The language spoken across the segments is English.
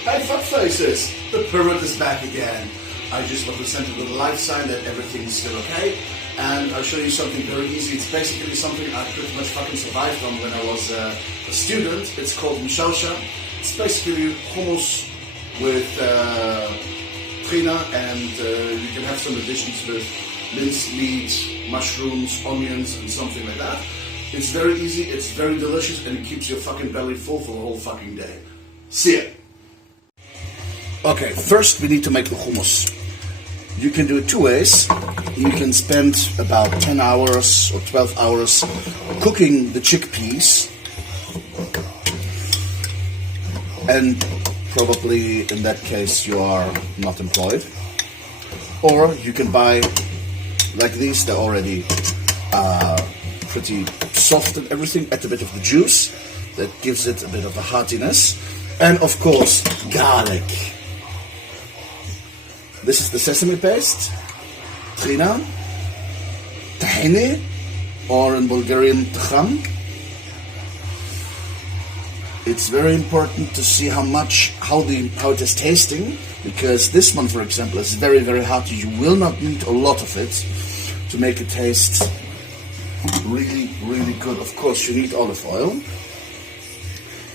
Hey fuckfaces, the pirate is back again. I just want to send you a little life sign that everything's still okay. And I'll show you something very easy. It's basically something I pretty much fucking survived on when I was a student. It's called meshauwsha. It's basically hummus with trina, and you can have some additions with minced meat, mushrooms, onions, and something like that. It's very easy, it's very delicious, and it keeps your fucking belly full for the whole fucking day. See ya! Okay, first we need to make the hummus. You can do it two ways. You can spend about 10 hours or 12 hours cooking the chickpeas, and probably in that case you are not employed. Or you can buy like these, they're already pretty soft and everything, add a bit of the juice that gives it a bit of a heartiness, and of course garlic. This is the sesame paste, trina, tahini, or in Bulgarian tcham. It's very important to see how it is tasting, because this one, for example, is very, very hearty. You will not need a lot of it to make it taste really, really good. Of course, you need olive oil.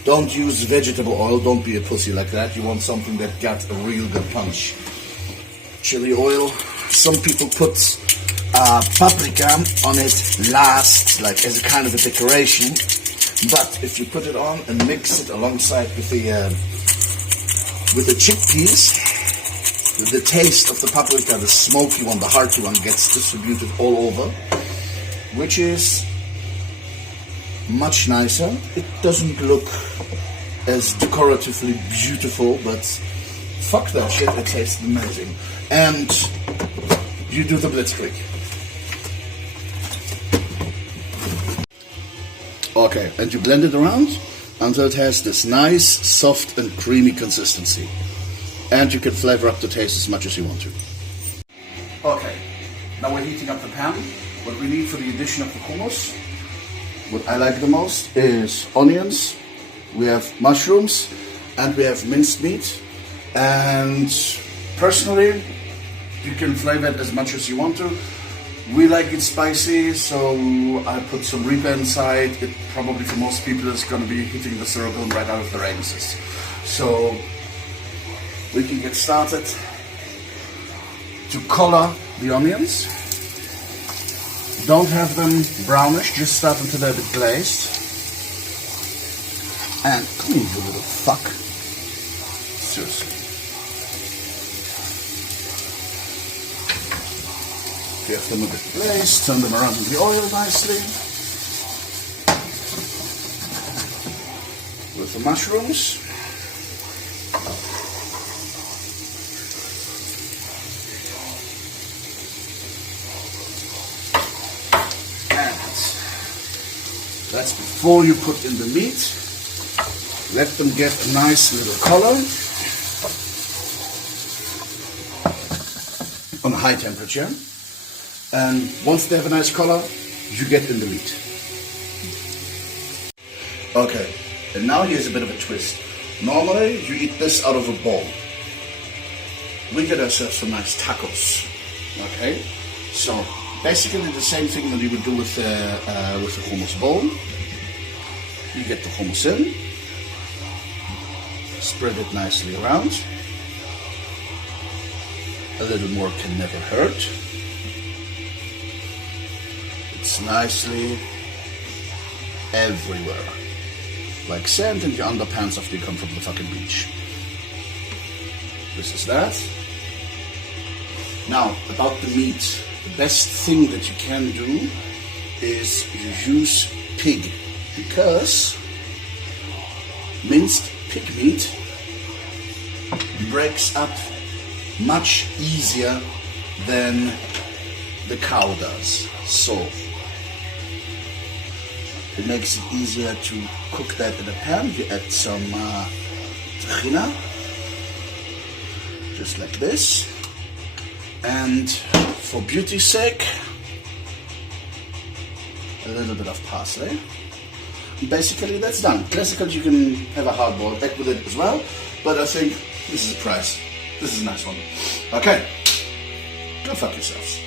Don't use vegetable oil. Don't be a pussy like that. You want something that got a real good punch. Chili oil. Some people put paprika on it last, like as a kind of a decoration. But if you put it on and mix it alongside with the chickpeas, the taste of the paprika, the smoky one, the hearty one, gets distributed all over, which is much nicer. It doesn't look as decoratively beautiful, but fuck that shit, it tastes amazing. And you do the blitzkrieg. Okay, and you blend it around until it has this nice, soft and creamy consistency. And you can flavor up the taste as much as you want to. Okay, now we're heating up the pan. What we need for the addition of the hummus, what I like the most, is onions, we have mushrooms, and we have minced meat. And personally, you can flavor it as much as you want to. We like it spicy, so I put some reaper inside. It probably for most people is going to be hitting the cerebellum right out of their anuses. So we can get started to color the onions. Don't have them brownish, just start until they're a bit glazed. And come here, you little fuck. Seriously. Give them a bit glazed, turn them around in the oil nicely. With the mushrooms. And that's before you put in the meat. Let them get a nice little color on a high temperature. And once they have a nice color, you get in the meat. Okay, and now here's a bit of a twist. Normally, you eat this out of a bowl. We get ourselves some nice tacos. Okay, so basically the same thing that you would do with the hummus bowl. You get the hummus in, spread it nicely around. A little more can never hurt. It's nicely everywhere, like sand in your underpants after you come from the fucking beach. This is that. Now, about the meat, the best thing that you can do is you use pig, because minced pig meat breaks up much easier than the cow does. So it makes it easier to cook that in a pan. You add some tahina, just like this. And for beauty's sake, a little bit of parsley. basically that's done. Classical, you can have a hard-boiled egg with it as well, but I think this is a prize. This is a nice one. Okay, go fuck yourselves.